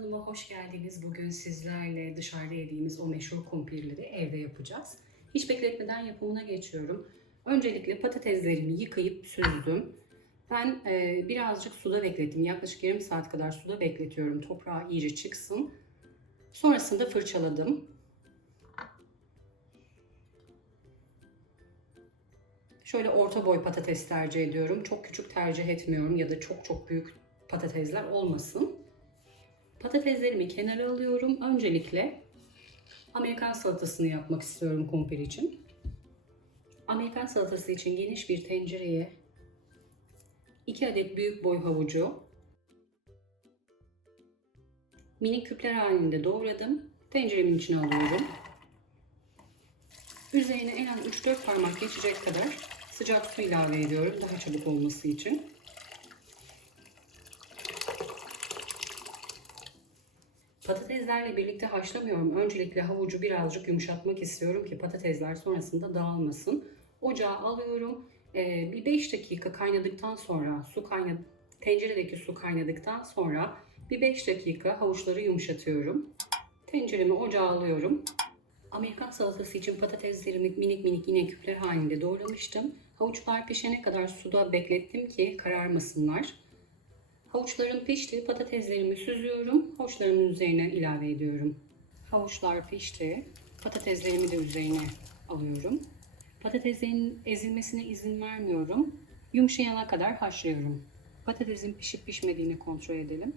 kanalıma hoş geldiniz. Bugün sizlerle dışarıda yediğimiz o meşhur kumpirleri evde yapacağız. Hiç bekletmeden yapımına geçiyorum. Öncelikle patateslerimi yıkayıp süzdüm. Ben e, birazcık suda beklettim. Yaklaşık yarım saat kadar suda bekletiyorum. Toprağı iyice çıksın. Sonrasında fırçaladım. Şöyle orta boy patates tercih ediyorum. Çok küçük tercih etmiyorum ya da çok çok büyük patatesler olmasın. Patateslerimi kenara alıyorum. Öncelikle Amerikan salatasını yapmak istiyorum kumpir için. Amerikan salatası için geniş bir tencereye 2 adet büyük boy havucu minik küpler halinde doğradım. Tenceremin içine alıyorum. Üzerine en az 3-4 parmak geçecek kadar sıcak su ilave ediyorum daha çabuk olması için. Patateslerle birlikte haşlamıyorum. Öncelikle havucu birazcık yumuşatmak istiyorum ki patatesler sonrasında dağılmasın. Ocağa alıyorum. Ee, bir 5 dakika kaynadıktan sonra su kaynadı tenceredeki su kaynadıktan sonra bir 5 dakika havuçları yumuşatıyorum. Tenceremi ocağa alıyorum. Amerikan salatası için patateslerimi minik minik yine küpler halinde doğramıştım. Havuçlar pişene kadar suda beklettim ki kararmasınlar. Havuçlarım pişti. Patateslerimi süzüyorum. Havuçlarımın üzerine ilave ediyorum. Havuçlar pişti. Patateslerimi de üzerine alıyorum. Patateslerin ezilmesine izin vermiyorum. Yumuşayana kadar haşlıyorum. Patatesin pişip pişmediğini kontrol edelim.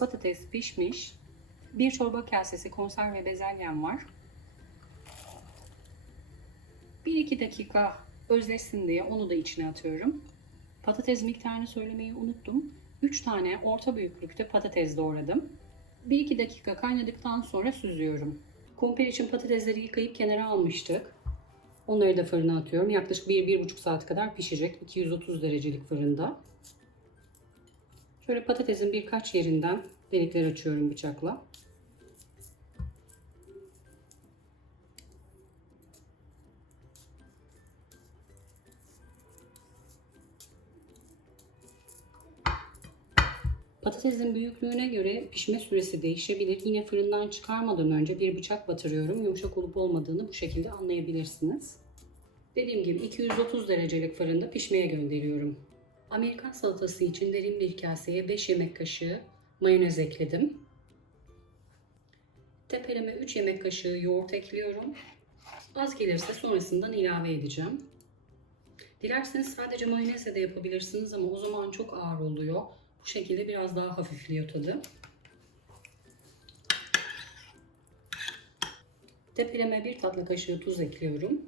Patates pişmiş. Bir çorba kasesi konserve bezelyem var. 1-2 dakika özleşsin diye onu da içine atıyorum. Patates miktarını söylemeyi unuttum. 3 tane orta büyüklükte patates doğradım. 1-2 dakika kaynadıktan sonra süzüyorum. Kumpir için patatesleri yıkayıp kenara almıştık. Onları da fırına atıyorum. Yaklaşık 1-1,5 saat kadar pişecek. 230 derecelik fırında. Şöyle patatesin birkaç yerinden delikler açıyorum bıçakla. Patatesin büyüklüğüne göre pişme süresi değişebilir. Yine fırından çıkarmadan önce bir bıçak batırıyorum. Yumuşak olup olmadığını bu şekilde anlayabilirsiniz. Dediğim gibi 230 derecelik fırında pişmeye gönderiyorum. Amerikan salatası için derin bir kaseye 5 yemek kaşığı mayonez ekledim. Tepeleme 3 yemek kaşığı yoğurt ekliyorum. Az gelirse sonrasından ilave edeceğim. Dilerseniz sadece mayonezle de yapabilirsiniz ama o zaman çok ağır oluyor. Bu şekilde biraz daha hafifliyor tadı. Tepeleme bir tatlı kaşığı tuz ekliyorum.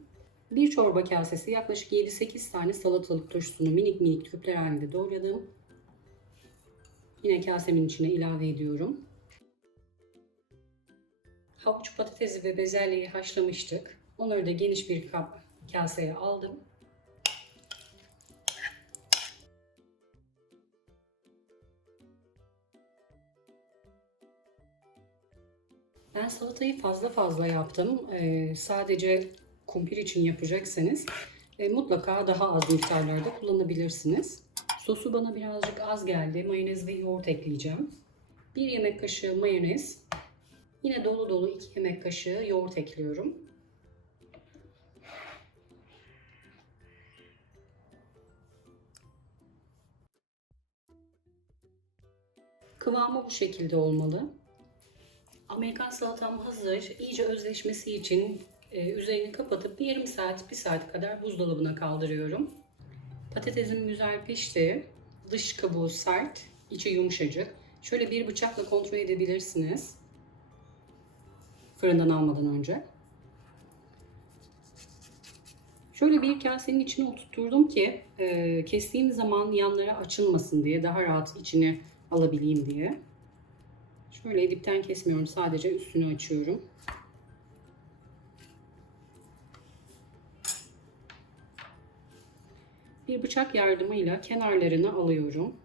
Bir çorba kasesi yaklaşık 7-8 tane salatalık turşusunu minik minik küpler halinde doğradım. Yine kasemin içine ilave ediyorum. Havuç patatesi ve bezelyeyi haşlamıştık. Onları da geniş bir kap kaseye aldım. Ben salatayı fazla fazla yaptım. Ee, sadece kumpir için yapacaksanız e, mutlaka daha az miktarlarda kullanabilirsiniz. Sosu bana birazcık az geldi. Mayonez ve yoğurt ekleyeceğim. 1 yemek kaşığı mayonez. Yine dolu dolu 2 yemek kaşığı yoğurt ekliyorum. Kıvamı bu şekilde olmalı. Amerikan salatam hazır. İyice özleşmesi için e, üzerini kapatıp bir yarım saat, bir saat kadar buzdolabına kaldırıyorum. Patatesim güzel pişti. Dış kabuğu sert, içi yumuşacık. Şöyle bir bıçakla kontrol edebilirsiniz. Fırından almadan önce. Şöyle bir kasenin içine oturtturdum ki e, kestiğim zaman yanlara açılmasın diye daha rahat içine alabileyim diye. Şöyle dipten kesmiyorum sadece üstünü açıyorum. Bir bıçak yardımıyla kenarlarını alıyorum.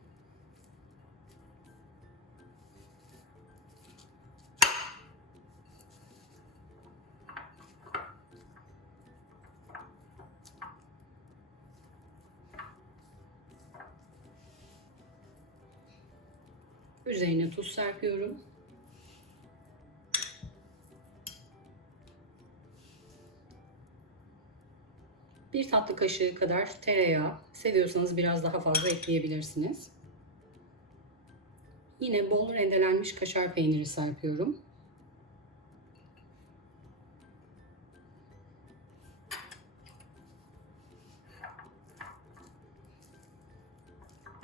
Üzerine tuz serpiyorum. Bir tatlı kaşığı kadar tereyağı. Seviyorsanız biraz daha fazla ekleyebilirsiniz. Yine bol rendelenmiş kaşar peyniri serpiyorum.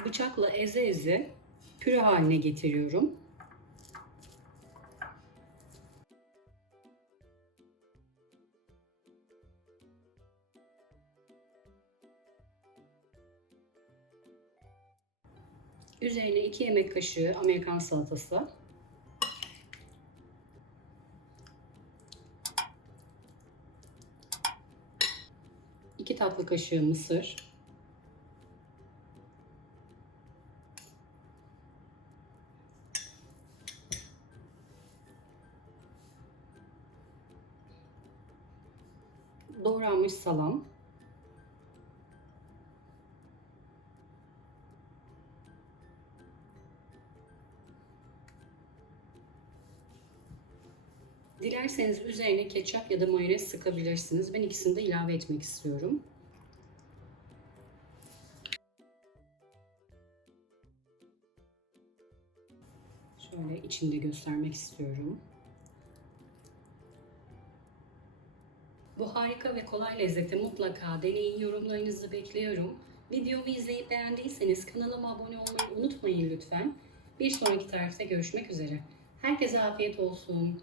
Bıçakla eze eze püre haline getiriyorum. Üzerine 2 yemek kaşığı Amerikan salatası. İki tatlı kaşığı mısır. Doğranmış salam. Dilerseniz üzerine ketçap ya da mayonez sıkabilirsiniz. Ben ikisini de ilave etmek istiyorum. Şöyle içinde göstermek istiyorum. Bu harika ve kolay lezzeti mutlaka deneyin. Yorumlarınızı bekliyorum. Videomu izleyip beğendiyseniz kanalıma abone olmayı unutmayın lütfen. Bir sonraki tarifte görüşmek üzere. Herkese afiyet olsun.